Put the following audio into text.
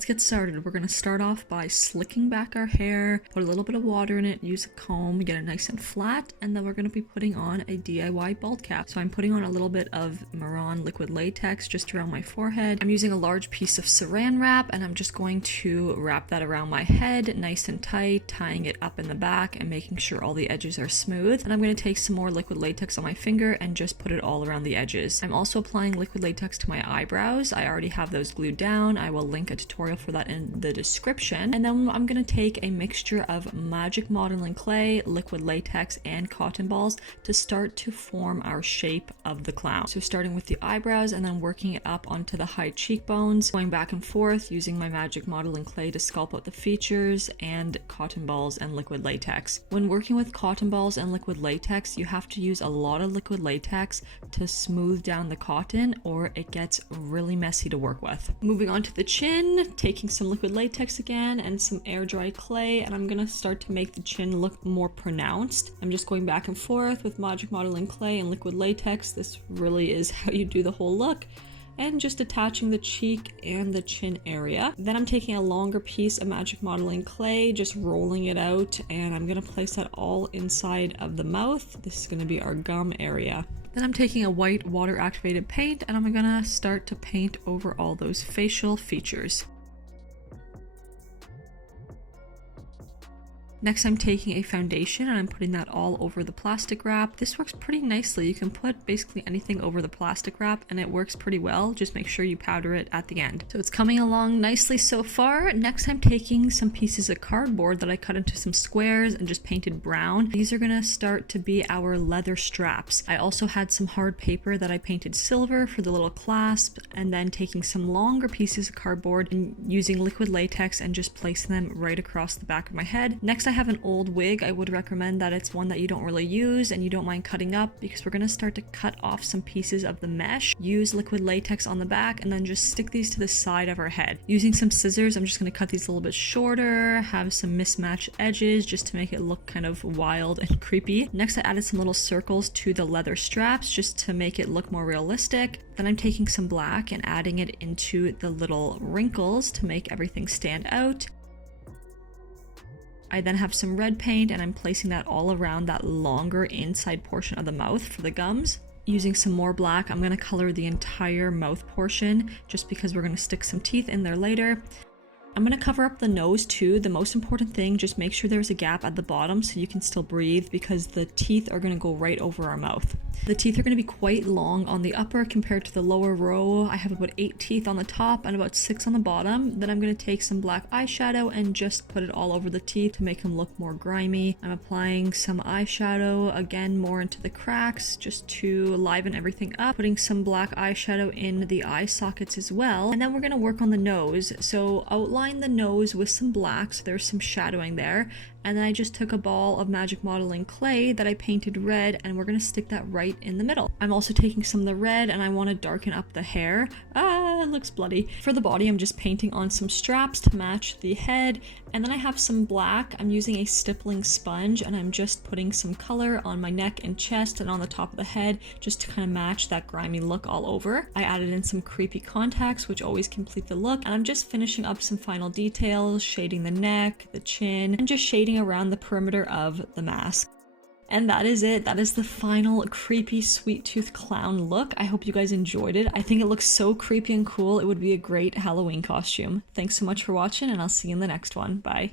let's get started. We're going to start off by slicking back our hair, put a little bit of water in it, use a comb, get it nice and flat, and then we're going to be putting on a DIY bald cap. So I'm putting on a little bit of Maron liquid latex just around my forehead. I'm using a large piece of saran wrap, and I'm just going to wrap that around my head nice and tight, tying it up in the back and making sure all the edges are smooth. And I'm going to take some more liquid latex on my finger and just put it all around the edges. I'm also applying liquid latex to my eyebrows. I already have those glued down. I will link a tutorial for that in the description. And then I'm going to take a mixture of magic modeling clay, liquid latex, and cotton balls to start to form our shape of the clown. So starting with the eyebrows and then working it up onto the high cheekbones, going back and forth using my magic modeling clay to sculpt out the features, and cotton balls and liquid latex. When working with cotton balls and liquid latex, you have to use a lot of liquid latex to smooth down the cotton or it gets really messy to work with. Moving on to the chin, taking some liquid latex again and some air dry clay, and I'm gonna start to make the chin look more pronounced. I'm just going back and forth with magic modeling clay and liquid latex. This really is how you do the whole look. And just attaching the cheek and the chin area. Then I'm taking a longer piece of magic modeling clay, just rolling it out, and I'm gonna place that all inside of the mouth. This is gonna be our gum area. Then I'm taking a white water activated paint and I'm gonna start to paint over all those facial features. Next, I'm taking a foundation and I'm putting that all over the plastic wrap. This works pretty nicely. You can put basically anything over the plastic wrap and it works pretty well. Just make sure you powder it at the end. So it's coming along nicely so far. Next, I'm taking some pieces of cardboard that I cut into some squares and just painted brown. These are gonna start to be our leather straps. I also had some hard paper that I painted silver for the little clasp, and then taking some longer pieces of cardboard and using liquid latex and just placing them right across the back of my head. Next, I have an old wig. I would recommend that it's one that you don't really use and you don't mind cutting up, because we're going to start to cut off some pieces of the mesh. Use liquid latex on the back and then just stick these to the side of our head. Using some scissors, I'm just going to cut these a little bit shorter, have some mismatched edges just to make it look kind of wild and creepy. Next, I added some little circles to the leather straps just to make it look more realistic. Then I'm taking some black and adding it into the little wrinkles to make everything stand out. I then have some red paint and I'm placing that all around that longer inside portion of the mouth for the gums. Using some more black, I'm going to color the entire mouth portion just because we're going to stick some teeth in there later. I'm going to cover up the nose too. The most important thing, just make sure there's a gap at the bottom so you can still breathe, because the teeth are going to go right over our mouth. The teeth are going to be quite long on the upper compared to the lower row. I have about 8 teeth on the top and about 6 on the bottom. Then I'm going to take some black eyeshadow and just put it all over the teeth to make them look more grimy. I'm applying some eyeshadow, again more into the cracks just to liven everything up. Putting some black eyeshadow in the eye sockets as well. And then we're going to work on the nose. So outline the nose with some black so there's some shadowing there, and then I just took a ball of magic modeling clay that I painted red and we're going to stick that right in the middle. I'm also taking some of the red and I want to darken up the hair. It looks bloody. For the body, I'm just painting on some straps to match the head, and then I have some black. I'm using a stippling sponge and I'm just putting some color on my neck and chest and on the top of the head just to kind of match that grimy look all over. I added in some creepy contacts which always complete the look, and I'm just finishing up some final details, shading the neck, the chin, and just shading around the perimeter of the mask. And that is it. That is the final creepy sweet tooth clown look. I hope you guys enjoyed it. I think it looks so creepy and cool. It would be a great Halloween costume. Thanks so much for watching, and I'll see you in the next one. Bye.